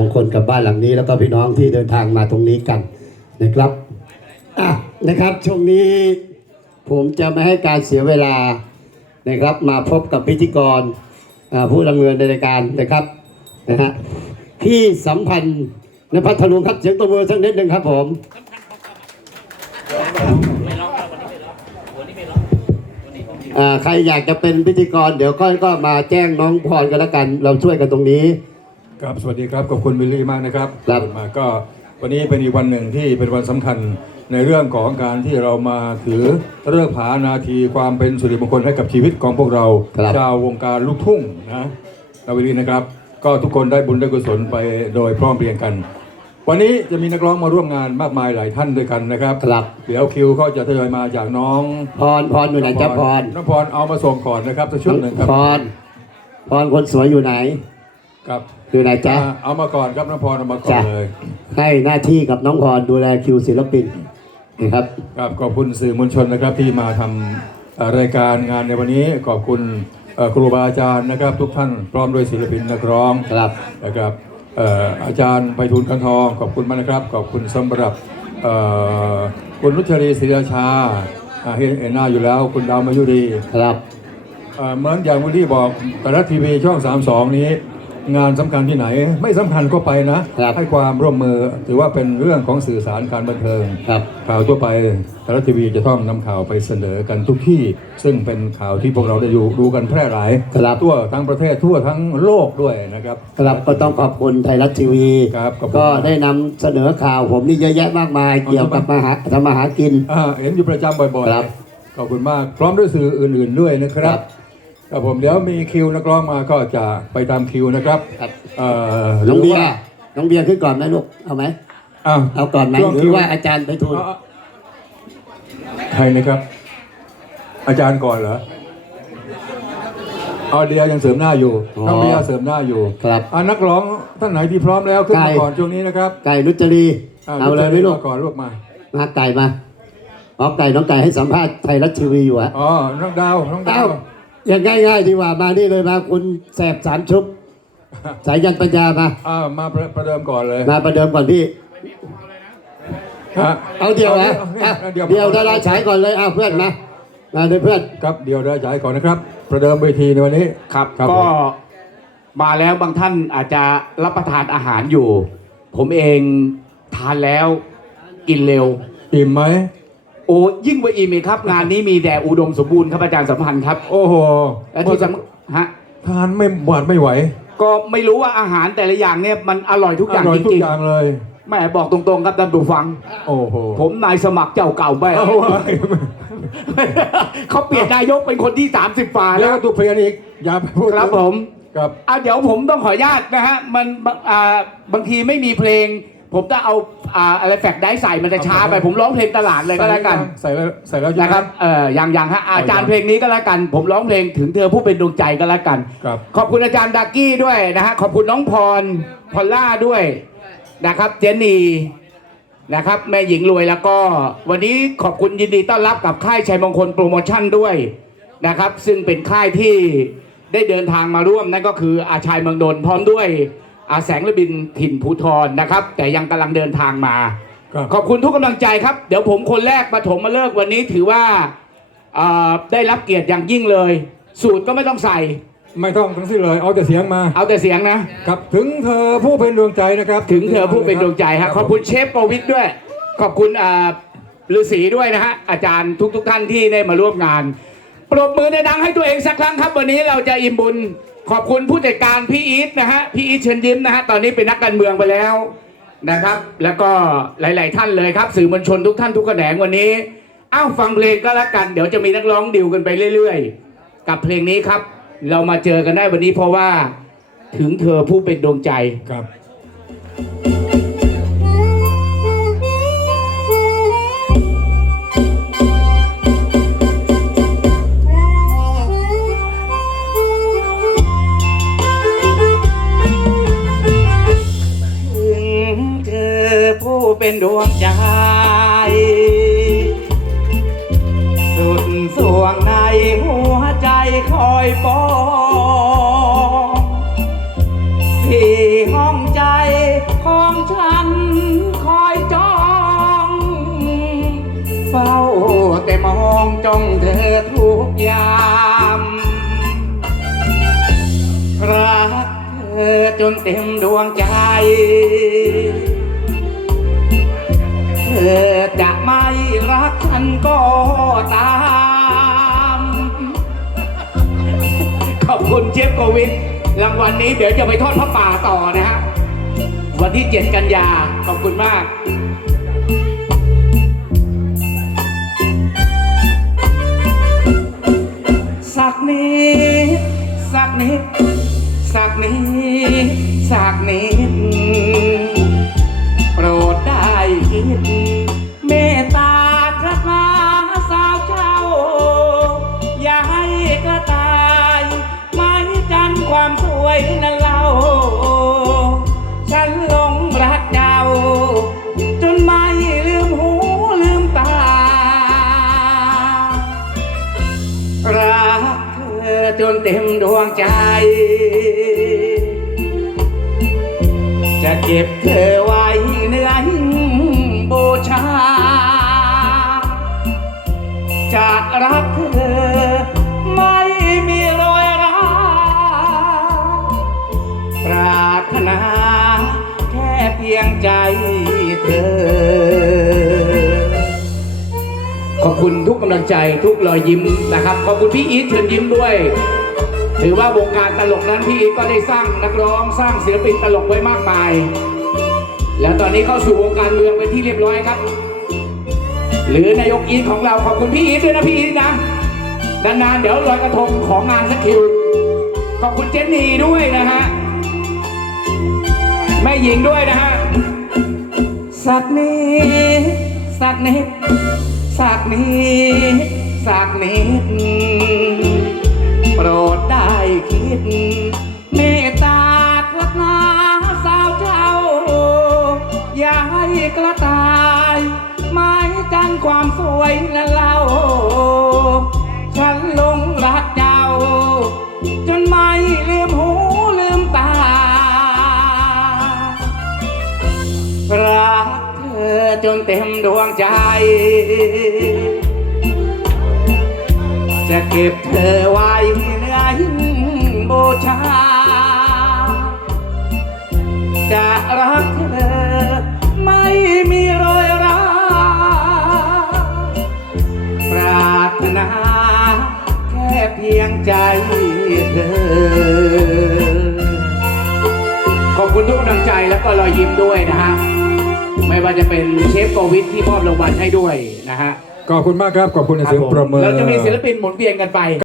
มงคลกับบ้านหลังนี้แล้วก็พี่น้องที่เดินทางมาตรงนี้กันนะครับอะนะครับช่วงนี้ผมจะไม่ให้การเสียเวลานะครับ มาพบกับพิธีกรผู้ดำเนินรายการนะครับนะฮะพี่สัมพันธ์ในพัทลุงครับเสียงตบมือสักนิดหนึ่งครับผมใครอยากจะเป็นพิธีกร เดี๋ยวก็ก็มาแจ้งน้องพรกันแล้วกัน เราช่วยกันตรงนี้ ครับสวัสดีครับขอบคุณวิลลี่มากนะครับครับขอณมากก็วันนี้เป็นอีกวันหนึ่งที่เป็นวันสำคัญในเรื่องของการที่เรามาถือเรื่องผานาทีความเป็นสุริมงคลให้กับชีวิตของพวกเราครับชาววงการลูกทุ่งนะนาวิลลี่นะครับ ก็ทุกคนได้บุญได้กุศลไปโดยพร้อมเพรียงกัน วันนี้จะมีนักร้องมาร่วมงานมากมายหลายท่านด้วยกันนะครับครับเดี๋ยวคิวก็จะทยอยมาจากน้องพรพรอยู่ไหนจ๊ะพรน้องพรเอามาส่งก่อนนะครับสักชุดหนึ่งครับพรพรคนสวยอยู่ไหน ครับอยู่ไหนจ๊ะอ่าเอามาก่อนครับน้องพรเอามาก่อนจ้ะ เลย ให้หน้าที่กับน้องพรดูแลคิวศิลปินนะครับ ครับขอบคุณสื่อมวลชนนะครับที่มาทำเอ่อรายการงานในวันนี้ ขอบคุณเอ่อครูบาอาจารย์นะครับ ทุกท่านพร้อมด้วยศิลปินนักร้องครับ นะครับเอ่ออาจารย์ไพฑูรย์คันทอง ขอบคุณมากนะครับ ขอบคุณสำหรับเอ่อคุณนุชรีศรีราชาอ่าเห็นเห็นหน้าอยู่แล้วคุณดาวมายุรีครับ เอ่อเหมือนอย่างวันที่บอกแต่ละทีวีช่อง 32 นี้ งานสำคัญที่ไหน ไม่สำคัญก็ไปนะ ครับให้ความร่วมมือถือว่าเป็นเรื่องของสื่อสารการบันเทิงครับข่าวทั่วไปไทยรัฐทีวีจะต้องนำข่าวไปเสนอกันทุกที่ ซึ่งเป็นข่าวที่พวกเราได้อยู่ดูกันแพร่หลายครับ ทั่วทั้งประเทศทั่วทั้งโลกด้วยนะครับ ครับก็ต้องขอบคุณไทยรัฐทีวี ครับขอบคุณ ก็ได้นำเสนอข่าวผมนี่เยอะแยะมากมายเอาเกี่ยวกับมาหาทำมาหากิน อ่าเห็นอยู่ประจำบ่อยครับๆขอบคุณมากพร้อมด้วยสื่ออื่น ๆด้วยนะครับ ครับ ผมเดี๋ยวมีคิวนักร้องมาก็จะไปตามคิวนะครับครับเอ่อน้องเบียหร์ว่าน้องเบียร์ขึ้นก่อนไหมลูกเอาไหมอ้าวเอาก่อนไหมช่วงหรืคิอวว่าอาจารย์ไปทูลอะใครนะครับ อาจารย์ก่อนเหรอเอาเดียยังเสริมหน้าอยู่น้องเบียร์เสริมหน้าอยู่ครับอ่านักร้องท่านไหนที่พร้อมแล้วขึ้นมาไก่ก่อนช่วงนี้นะครับ ไก่นุจรีเอาเลยไหมลูกมาก่อนลูกมามาไก่มาอ๋อไก่น้องไก่ให้สัมภาษณ์ไทยรัฐทีวีอยู่ฮะอ๋อน้องดาวน้องดาเอ้าว อย่างง่าย ๆ ดีกว่ามานี่เลยมาคุณแสบสามชุบ สายยันปัญญามาอ่ามาประประเดิมก่อนเลยมาประเดิมก่อนพี่ ฮะเอาเดียวนะอาอะเดียวเดียวดาราฉายก่อนเลยเอาเพื่อนมามาเลยเพื่อน ครับเดียวได้จ่ายก่อนนะครับ ประเดิมเวทีในวันนี้ ครับครับก็ผม มาแล้วบางท่านอาจจะรับประทานอาหารอยู่ ผมเองทานแล้วกินเร็ว อิ่มไหม โอ้ยิ่งกว่าอิ่มอีกครับ งานนี้มีแต่อุดมสมบูรณ์ครับอาจารย์สัมพันธ์ครับโอ้โหและที่สำฮะทานไม่หวาดไม่ไหว ก็ไม่รู้ว่าอาหารแต่ละอย่างเนี่ยมันอร่อยทุกอย่างร่อยจทุกริงอย่างเลย ๆแหม่บอกตรงๆครับท่านผู้ฟัง โอ้โหผมนายสมัครเจ้าเก่าแม่เอาไว้เขาเปลี่ยนนายกเป็นคนที่ 30ฝ่าแล้แล้ววก็ตัวเพลียนอีกอย่าไปพูดครับผม ครับ อะเดี๋ยวผมต้องขออนุญาตนะฮะมันบางอ่าบางทีไม่มีเพลง ผมจะเอา อ่าอะไรแฟกได้ใส่มันจะช้าไปผมร้องเพลงตลาดเลยก็แล้วกัน ใส่แล้วใส่แล้วใช่ไหม นะครับ เอ่อยังยังฮะอาจารย์เอาอย่างเพลงนี้ก็แล้วกัน ผมร้องเพลงถึงเธอผู้เป็นดวงใจก็แล้วกัน ครับ ขอบคุณอาจารย์ดากี้ด้วยนะฮะ ขอบคุณน้องพร พอลล่าด้วยนะครับ เจนนีนะครับ แม่หญิงรวยแล้วก็ วันนี้ขอบคุณยินดีต้อนรับกับค่ายชัยมงคลโปรโมชั่นด้วยนะครับ ซึ่งเป็นค่ายที่ได้เดินทางมาร่วมนั่นก็คืออาชัยเมืองนนท์พร้อมด้วย อาแสงระบินถิ่นภูทรนะครับ แต่ยังกำลังเดินทางมาครับขอบคุณทุกกำลังใจครับ เดี๋ยวผมคนแรกมาถมมาเลิกวันนี้ถือว่าเอ่อได้รับเกียรติอย่างยิ่งเลย สูตรก็ไม่ต้องใส่ ไม่ต้องทั้งสิ้นเลยเอาแต่เสียงมาเอาแต่เสียงนะ ครับถึงเธอผู้เป็นดวงใจนะครับถึงเธอผู้เป็นดวงใจฮะขอบคุณเชฟโปรวิทย์ด้วย ขอบคุณอ่าฤาษีด้วยนะฮะอาจารย์ทุก ๆ ท่านที่ได้มาร่วมงาน ปรบมือดังๆให้ตัวเองสักครั้งครับ วันนี้เราจะอิ่มบุญ ขอบคุณผู้จัดการพี่อีทนะฮะพี่อีทเชิญยิ้มนะฮะตอนนี้เป็นนักการเมืองไปแล้วนะครับ แล้วก็หลาย ๆ ท่านเลยครับสื่อมวลชนทุกท่านทุกแขนงวันนี้อ้าวฟังเพลงก็แล้วกันเดี๋ยวจะมีนักร้องดิวกันไปเรื่อย ๆ กับเพลงนี้ครับ เรามาเจอกันได้วันนี้เพราะว่าถึงเธอผู้เป็นดวงใจครับ ยมองที่ห้องใจของฉันคอยจ้องเฝ้าแต่มองจ้องเธอทุกยามรักเธอจนเต็มดวงใจ เธอจะไม่รักฉันก็ตาม เจฟโควิดรางวัลนี้เดี๋ยวจะไปทอดพระป่าต่อนะฮะวันที่ 7 กันยาขอบคุณมาก ความสวยนั้นเล่า ฉันหลงรักเจ้า จนไม่ลืมหูลืมตา รักเธอจนเต็มดวงใจ จะเก็บเธอไว้เนื้อหิงบูชา จะรักเธอ ใจเธอ ขอบคุณทุกกำลังใจทุกรอยยิ้มนะครับ ขอบคุณพี่อีทเชิญยิ้มด้วย ถือว่าวงการตลกนั้นพี่อีทก็ได้สร้างนักร้องสร้างศิลปินตลกไว้มากมาย แล้วตอนนี้เข้าสู่วงการเมืองเป็นที่เรียบร้อยครับ หรือนายกอีทของเราขอบคุณพี่อีทด้วยนะพี่อีทนะนานๆเดี๋ยวลอยกระทงของงานสักคิวขอบคุณเจนนี่ด้วยนะฮะแม่หญิงด้วยนะฮะ สักนิดสักนิดสักนิดสักนิด จนเต็มดวงใจ จะเก็บเธอไว้เนื้อหิ้งบูชา จะรักเธอไม่มีรอยร้าวปรารถนาแค่เพียงใจเธอขอบคุณทุกกำลังใจแล้วก็รอยยิ้มด้วยนะฮะ ไม่ว่าจะเป็นเชฟโควิดที่มอบรางวัลให้ด้วยนะฮะขอบคุณมากครับ ขอบคุณในเสียงประเมิน เราจะมีศิลปินหมุนเวียนกันไป